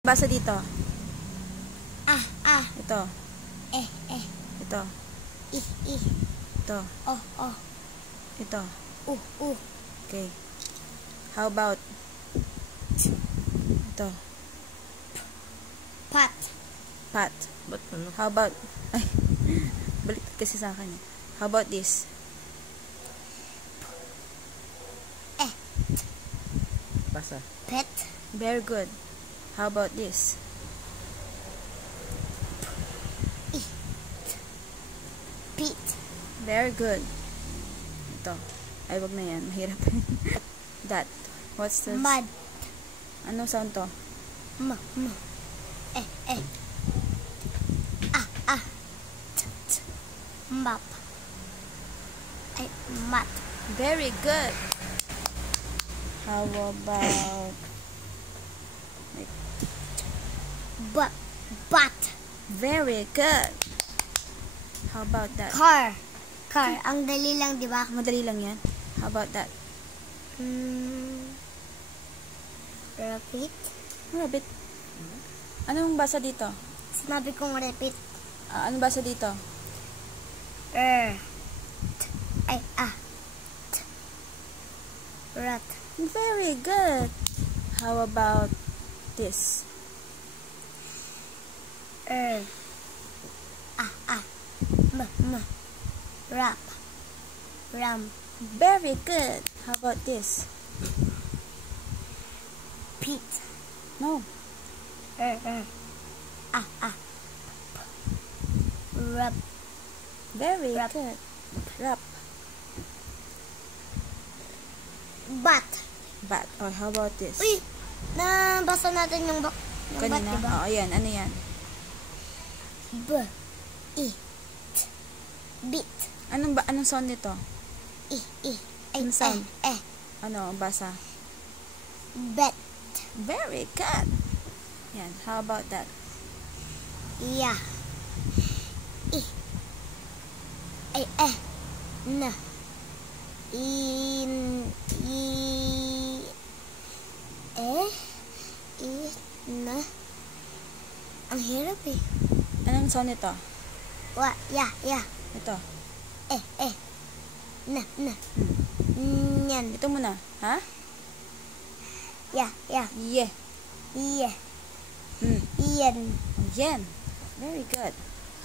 Basa dito. Ito. Ito. Ito. Ito. Okay. How about ito? Pat. Ba't ano? How about ay balik kasi sa akin. How about this? Basa. Pet. Very good. How about this? Pit. Very good. Ito. Ay, wag na yan. Mahirap. That. What's this? Mud. Anong sound to? Map. Mat. Very good. How about Bat. very good. How about that? Car. Ang dali lang, di ba? Madali lang yan. How about that? Repeat. Rabbit. Anong basa dito? Sinabi kong repeat. Anong basa dito? Rat. Very good. How about this? Rap. Ram. Very good. How about this? Pit. No. Rap. Very Rap. good. Rap. Bat. Bat. Or how about this? Uy! Nabasa natin yung bat, Kanina? diba? Oo, ayan. Ano yan? Bit. Anong sound nito? Anong sound? Ano, basa? Bet. Very good. Yan. How about that? Yeah. Na. Na. Ang hirap eh. Anong sound nito? Ya. Ito. Na. Nyan. Ito muna. Ha? Ya. Yeah. Iya. Oh, Iyan. yan. Very good.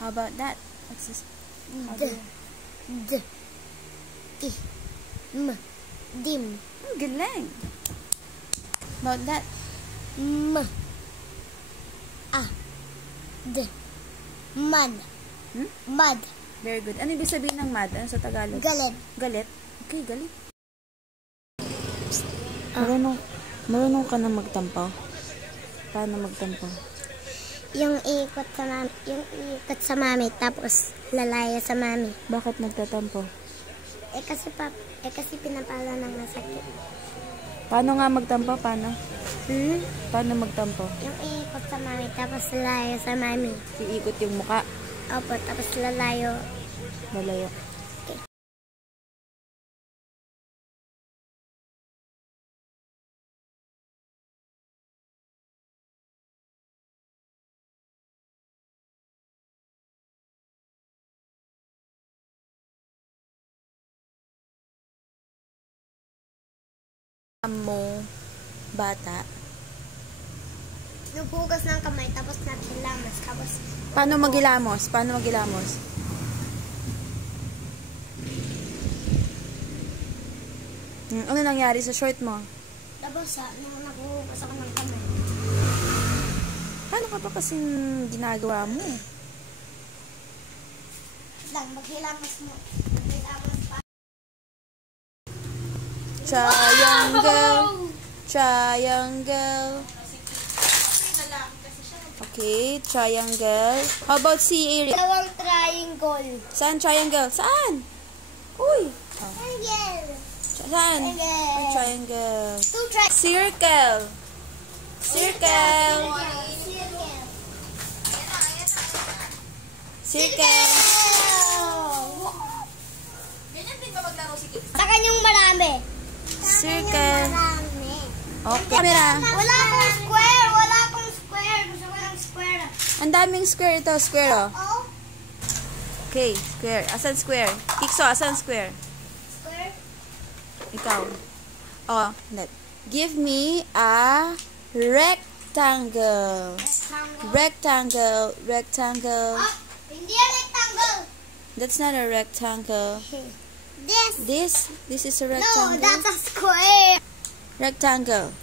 How about that? What's this? How do you- Dim. Galing. About that? Mud. Mud. Very good. Ano ibig sabihin ng mad? Ano sa Tagalog? Galit. Galit? Okay, galit. Marunong ka na magtampo? Paano magtampo? Yung ikot sa mami, tapos lalaya sa mami. Bakit nagtatampo? Kasi pinapala ng masakit. Paano nga magtampo? Paano? Paano magtampo? Yung ikot sa mami, tapos lalayo sa mami. Iikot yung muka. Opo, tapos lalayo. Malayo. Okay. Mo, bata. Naghugas ng kamay, tapos naghilamas, tapos... Paano maghilamos? Ano nangyari sa short mo? Tapos, nung naghugas ako ng kamay. Paano ka ba kasing ginagawa mo? Maghilamas mo. Maghilamas pa. Triangle. Okay, triangle. How about C area? Dalawang triangle. Saan triangle? Saan? Uy! Triangle. Saan? Triangle. Two triangles. Circle. Sa kanyang marami. Circle. Okay. Camera. Wala akong square. Ang daming square ito. Square, oh. Oh, Okay, square. Asan square? Kikso, asan square? square. Ikaw. Oh, let. Give me a rectangle. Rectangle. Rectangle. Ah, hindi yan rectangle. That's not a rectangle. This. This is a No, rectangle. that's a square. Rectangle.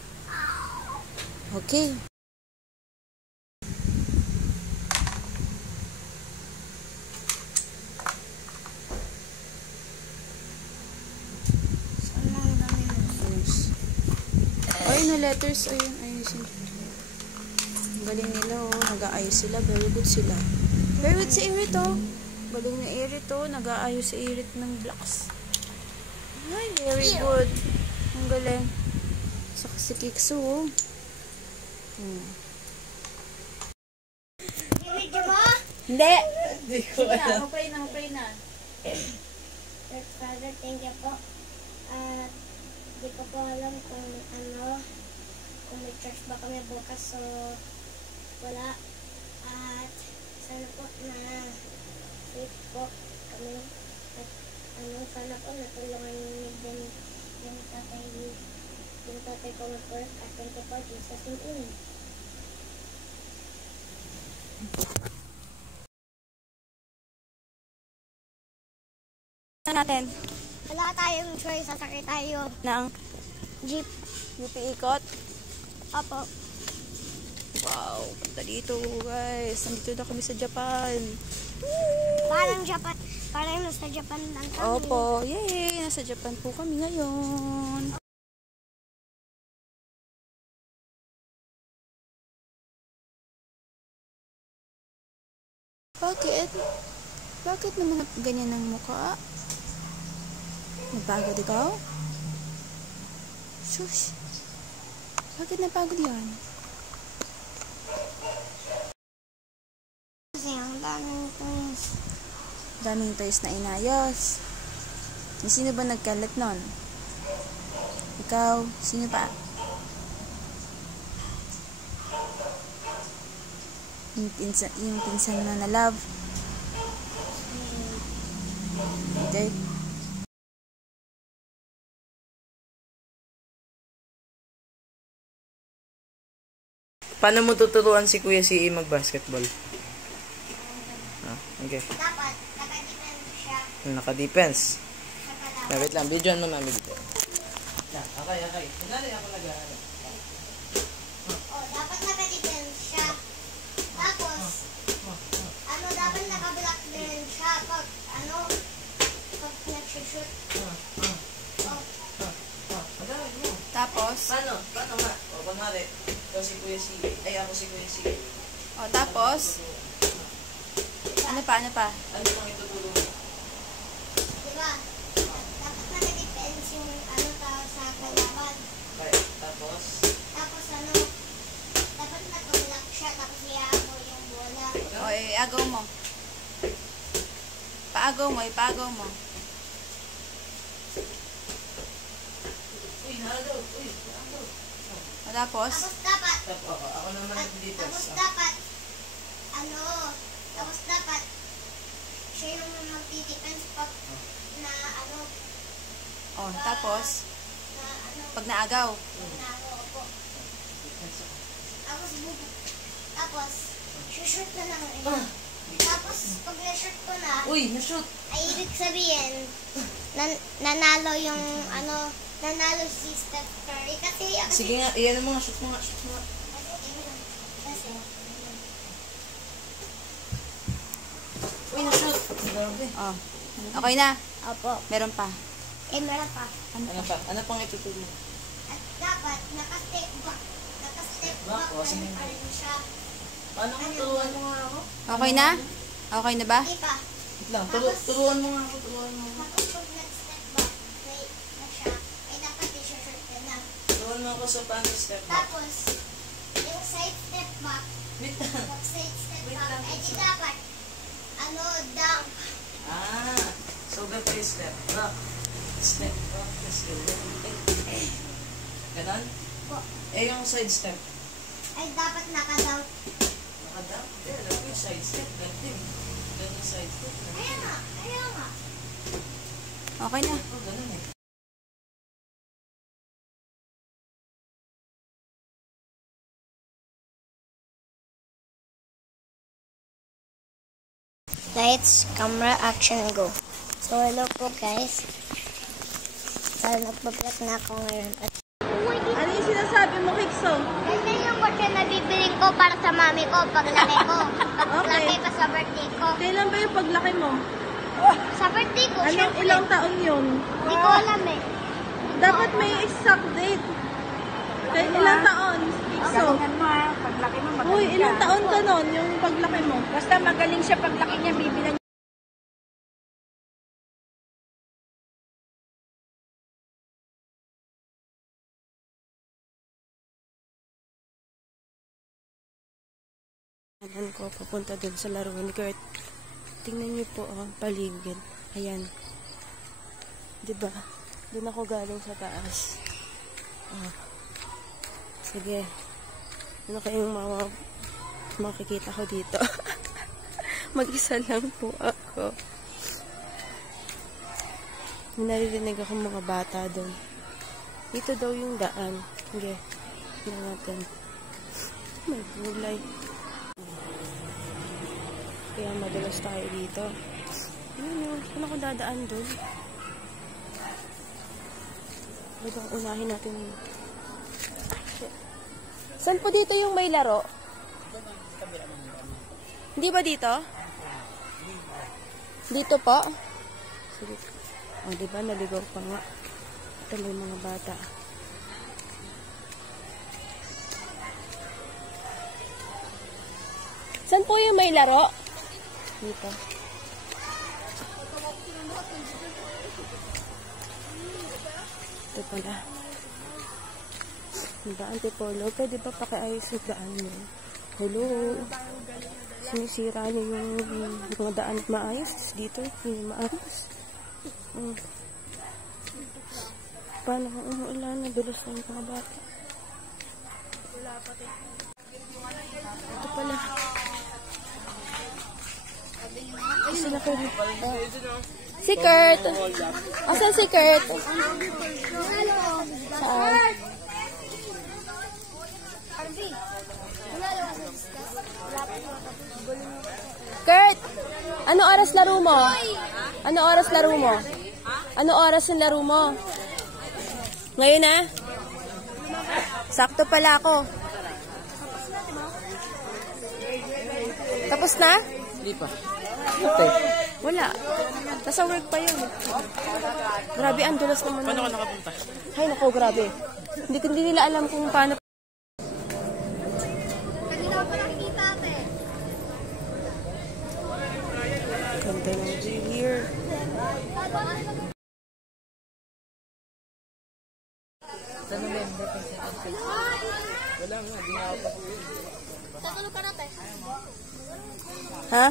Okay. Ay, na letters. Ayun, ayusin. Ang galing nila, oh. Nag-aayos sila. Very good sila. Very good si Irit, oh. Galing ni Irit, oh. Nag-aayos si Irit ng blocks. Ay, very good. Ang galing. Saka si Kikso, oh. Video mo? Hindi! Hindi ko alam. Mag-pray na, mag-pray na. Lord Father, thank you po. At di ko po alam kung kung may church ba kami bukas, so wala. At sana po na safe po kami. At sana po natulungan niyo din yung tatay ko mag-work. At thank you po, Jesus name. Natin Wala tayong choice, sasakay tayo. ng Jeep. UP Ikot. Opo. Wow, punta dito, guys. Nandito na kami sa Japan. Parang Japan. Parang nasa Japan lang kami. Opo, yay! Nasa Japan po kami ngayon. Bakit? Bakit naman ganyan ang mukha? Napagod ikaw? Shush! Bakit napagod yan? Kasi ang daming things. Daming toys na inayos. Sino ba nagkalat nun? Ikaw? Sino pa? Yung pinsan mo na love. Okay. Paano mo tuturuan si Kuya si mag-basketball? Ah, okay. Dapat, naka-defend siya. Naka-defense. Sa kalaban. Wait lang, videoan mo mami dito. Okay. Kunwari ako nag-aaral. Oh, dapat naka-defend siya. Tapos, dapat naka-block din siya pag, pag nag-shoot. Tapos? Paano nga? O, kunwari, ako si Kuya si... ako si Kuya si... O, tapos? Ano pa? Ano bang ituturo mo? Diba? Dapat naka-defense yung tao sa kalaban. Okay, tapos? Tapos dapat naka-block siya tapos iaagaw yung bola. O, iagaw mo. Ipaagaw mo. Uy, halo! O, tapos? Tapos dapat, Ako naman tapos nag-defense. dapat, tapos dapat, siya yung mag-defense pag O, tapos? na Pag naagaw. po. Tapos, shoot na lang Tapos, pag na-shoot ko na, Uy, na-shoot! ay ibig sabihin, nanalo yung, nanalo si Steph Curry. Kasi, Sige nga, iyan mo nga, shoot mo nga. Kasi, Uy, na-shoot! Grabe. O, okay na. opo. Meron pa. Meron pa. Ano pa? Ano pang ituturo mo? At dapat, naka-step back. Naka-step back Back, kasi pa rin siya. Paano mo turuan mo nga ako? Okay na? Okay na ba? Hindi pa. Wait lang, turuan mo nga ako, turuan mo. Tapos pag nag-step back na siya, ay dapat i-shoot ka na. Turuan mo ako sa paano step back. Tapos, yung side step back, Wait lang. pag side step Wait back, lang, ay di Kitso. dapat, dunk. So ganito yung step back. Step back, let's go. Ganon? Po. Yung side step. Ay dapat naka-dunk. Nakadap? side step, ganyan. Ganyan side step. Ayan nga. Ayan nga. Okay na. Oh, ganun eh. Lights, camera, action, go. So, hello po guys. Nagpa-vlog na ako ngayon. At Ano yung sinasabi mo, Kikso? ganyan yung kotse na bibili ko para sa mami ko pag laki ko. Pag laki pa sa birthday ko. Kailan ba yung paglaki mo? Sa birthday ko, Anong syempre. ilang taon yun? Hindi ko alam eh. Dapat may exact date. Kaya ilang taon, Kikso? Paglaki mo, magaling Uy, ilang ka. taon ka nun, yung paglaki mo? Basta magaling siya paglaki niya, bibilang. Ayan ko, papunta dun sa laruan ni Kurt. Tingnan niyo po ang paligid. Ayan. Diba? Doon ako galing sa taas. Oh. Sige. Ano kayong makikita ko dito? Mag-isa lang po ako. May naririnig ako mga bata doon. Dito daw yung daan. Sige. Tingnan natin. May gulay. Kaya madalas tayo dito. Ano ako dadaan doon? Ito, unahin natin. Saan po dito yung may laro? Hindi ba dito? Dito po? Sige. O, diba? Naligaw pa nga. Ito may mga bata. Saan po yung may laro? Dito. Ito pala. Diba, Antipolo? Pwede ba pakiayos yung daan mo? Hello? Sinisira niyo yung mga daan at maayos. Dito, hindi maayos. Paano kung umuulan? Nadulas na yung mga bata. Ito pala. Sila ko dito. Si Kurt. Asan si Kurt? Saan? Kurt! Ano oras laro mo? Ano oras laro mo? Ano oras yung laro mo? Ngayon na? Sakto pala ako. Tapos na? Hindi pa. Okay. Wala. Nasa work pa yun. Grabe, ang dulas naman. Paano ka nakapunta? Ay, naku, grabe. Hindi nila alam kung paano. Kanina ko pa nakikita ate. Ganda ng view here. Tatulog ka natin. Ha?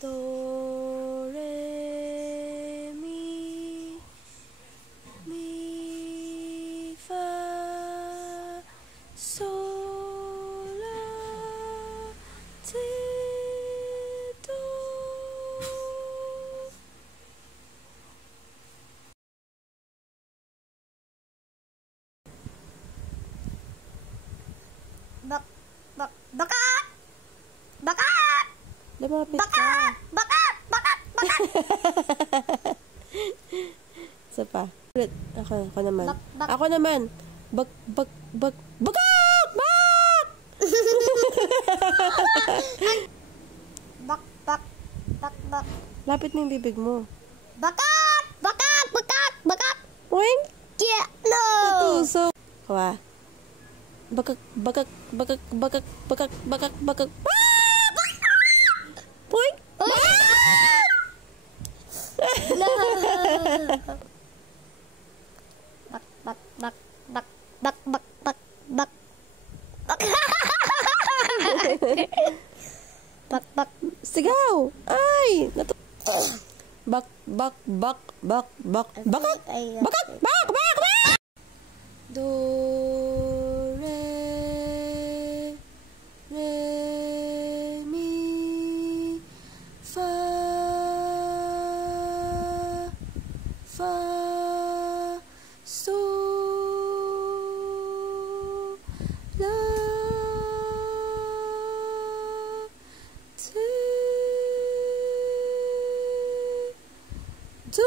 Do, re, mi, fa, sol, la, ti, do. Baka! Lumapit ka. Baka! Isa pa. Ulit. Ako naman. Bak. Ako naman. Bagak! Bak! Lapit mo yung bibig mo. Bakak! Oink! Yeah, no! Tusok. Kawa. Bagak. Poink! Bak, bak, bak, bak, bak, bak, bak, bak. Bak. Bak, bak. Sigaw! Ay! Bak, bak, bak, bak, bak, bakak! Bakak! Bak, bak, bak! Do, re, re, mi, fa, fa, so, la, ti, do.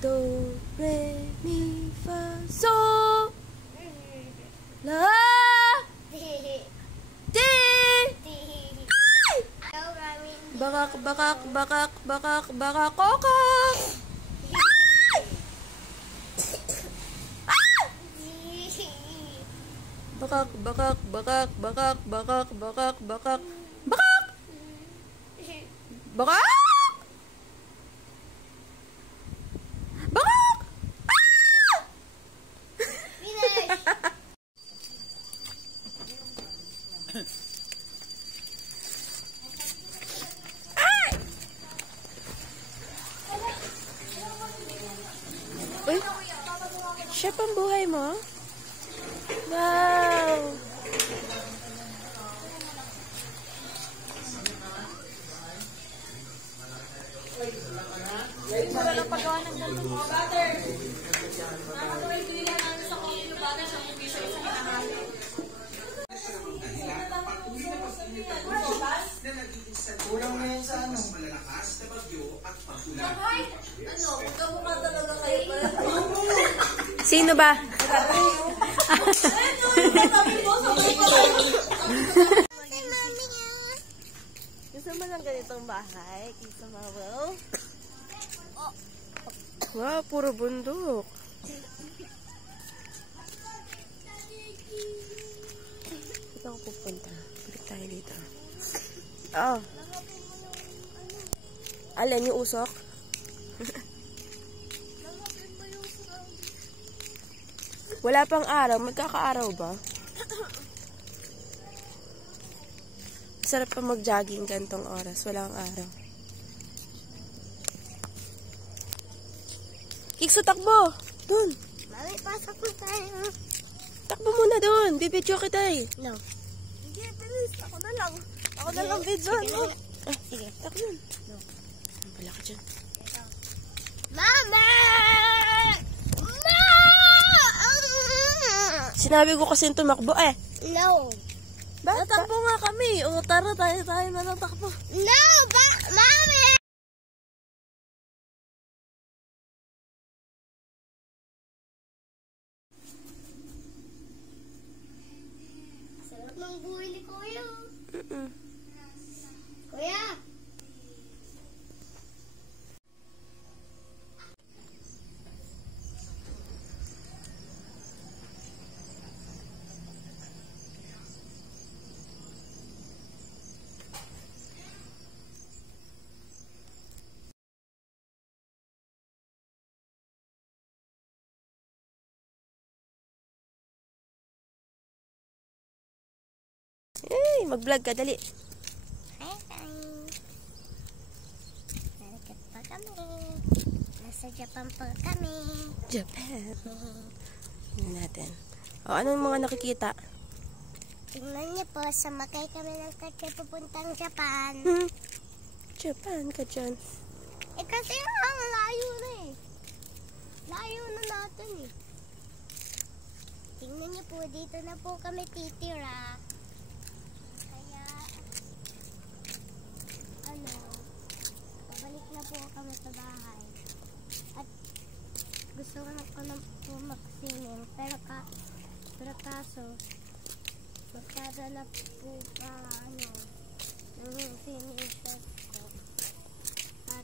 Do, re, mi, fa, so, la, ti. Bakak, bakak, bakak, bakak, bakak, kokak. Bakak, bakak, bakak, bakak, bakak, bakak, bakak, bakak, bakak, bakak. Uy, siya pang buhay mo? Wow! Kulang na yun sa ano. Sino ba? Gusto mo ng ganitong bahay? Gusto mo, Will? Wow, puro bundok. Ito ako pupunta. Balik tayo dito. Oh. Alin yung usok? Wala pang araw. Magkakaaraw ba? Sarap pa mag-jogging gantong oras. Walang araw. Kikso, takbo! Dun! Mami, pasok mo tayo. Takbo muna dun! Bibidyo kita eh! No. Sige, please. Ako na lang. Ako na lang video. No? Ah, sige. Takbo dun! No. Saan pala ka dyan? Mama! No! Sinabi ko kasi tumakbo eh. No. Bakit takbo nga kami? O, tara tayo na lang takbo. No! Mami! Sarap ng buhay ni Kuya. Kuya! Eh, mag-vlog ka, dali. Hi, Nalagkat pa kami. Nasa Japan pa kami. Japan. Tingnan natin. O, anong mga nakikita? Tingnan niyo po, sumakay kami ng karte papuntang Japan. Japan ka dyan. Eh kasi ang layo na eh. Layo na natin eh. Tingnan niyo po, dito na po kami titira. Kaya, babalik na po kami sa bahay. At gusto ko na po mag-swimming. Pero kaso, magkada na po yung swimming shorts ko. At,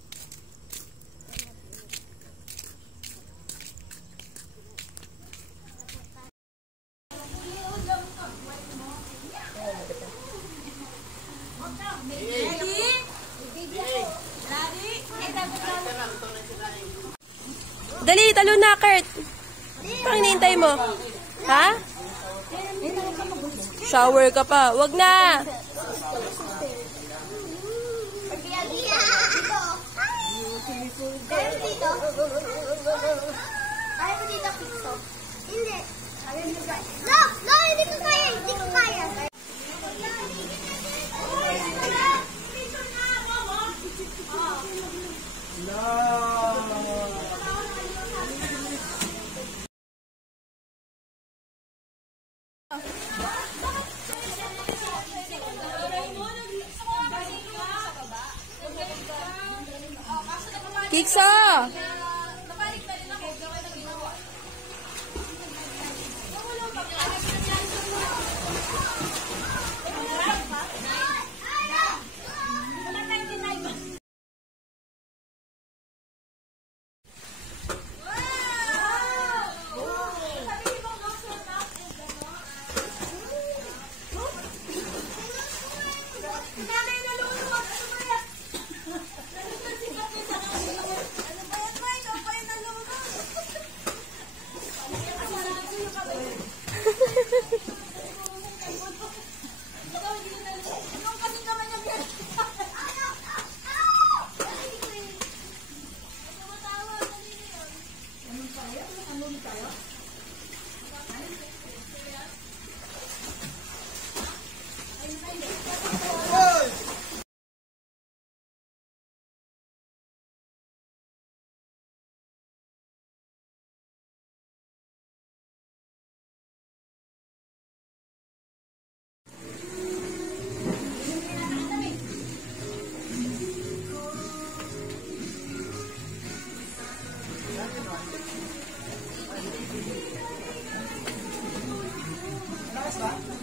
Dali, talo na, Kurt. Pang hinihintay mo? Ha? Shower ka pa. Wag na. No, hindi ko kaya, hindi ko kaya. Kiksa! Nice ba?